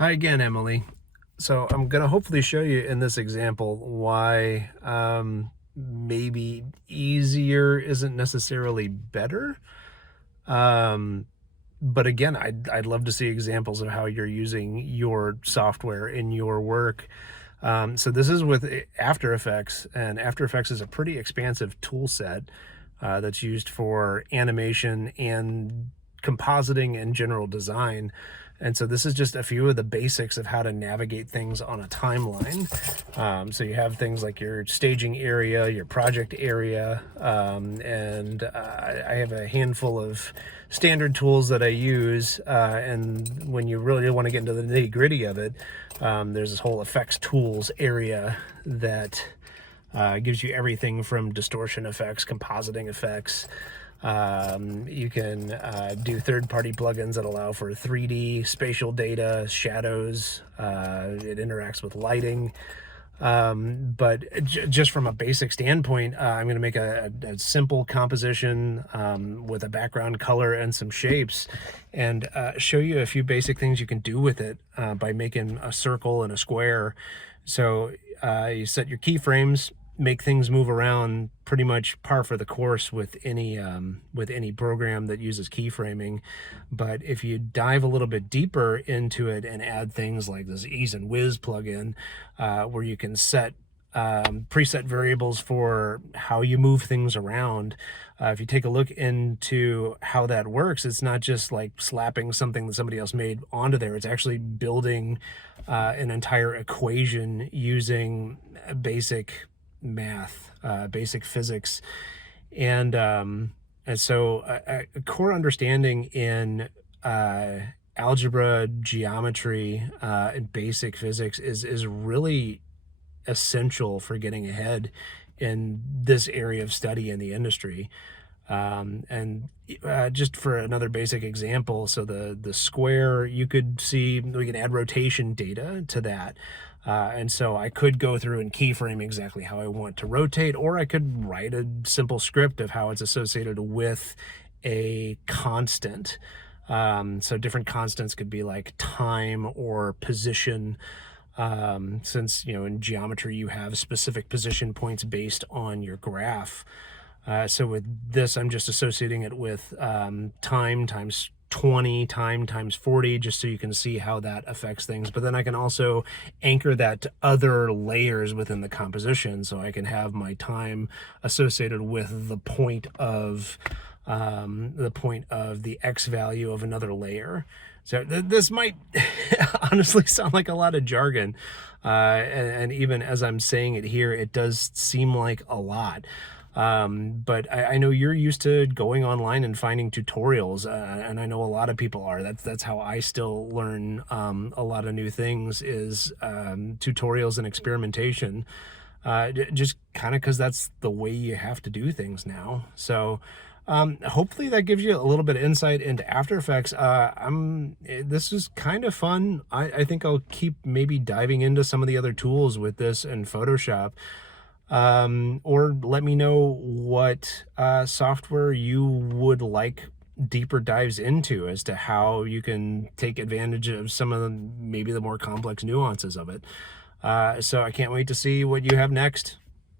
Hi again, Emily. So I'm going to hopefully show you in this example why maybe easier isn't necessarily better. Um, but again, I'd love to see examples of how you're using your software in your work. So this is with After Effects, and After Effects is a pretty expansive tool set that's used for animation and compositing and general design. And so this is just a few of the basics of how to navigate things on a timeline. So you have things like your staging area, your project area, and I have a handful of standard tools that I use. And when you really want to get into the nitty gritty of it, there's this whole effects tools area that gives you everything from distortion effects, compositing effects. You can do third-party plugins that allow for 3D spatial data, shadows. It interacts with lighting. But just from a basic standpoint, I'm going to make a simple composition with a background color and some shapes, and show you a few basic things you can do with it by making a circle and a square. So you set your keyframes, make things move around pretty much par for the course with any program that uses keyframing. But if you dive a little bit deeper into it and add things like this Ease and Whiz plugin, where you can set preset variables for how you move things around. If you take a look into how that works, it's not just like slapping something that somebody else made onto there. It's actually building an entire equation using basic math, basic physics, and so a core understanding in algebra, geometry, and basic physics is really essential for getting ahead in this area of study in the industry. And just for another basic example, so the square, you could see we can add rotation data to that. And so I could go through and keyframe exactly how I want to rotate, or I could write a simple script of how it's associated with a constant. So different constants could be like time or position. Since, in geometry, you have specific position points based on your graph. So with this, I'm just associating it with time times 20, time times 40, just so you can see how that affects things. But then I can also anchor that to other layers within the composition. So I can have my time associated with the point of the X value of another layer. So this might honestly sound like a lot of jargon. And even as I'm saying it here, it does seem like a lot. But I know you're used to going online and finding tutorials, and I know a lot of people are. That's how I still learn a lot of new things, is tutorials and experimentation. Just kind of because that's the way you have to do things now. So hopefully that gives you a little bit of insight into After Effects. This is kind of fun. I think I'll keep maybe diving into some of the other tools with this and Photoshop. Or let me know what software you would like deeper dives into as to how you can take advantage of some of the maybe the more complex nuances of it. So I can't wait to see what you have next.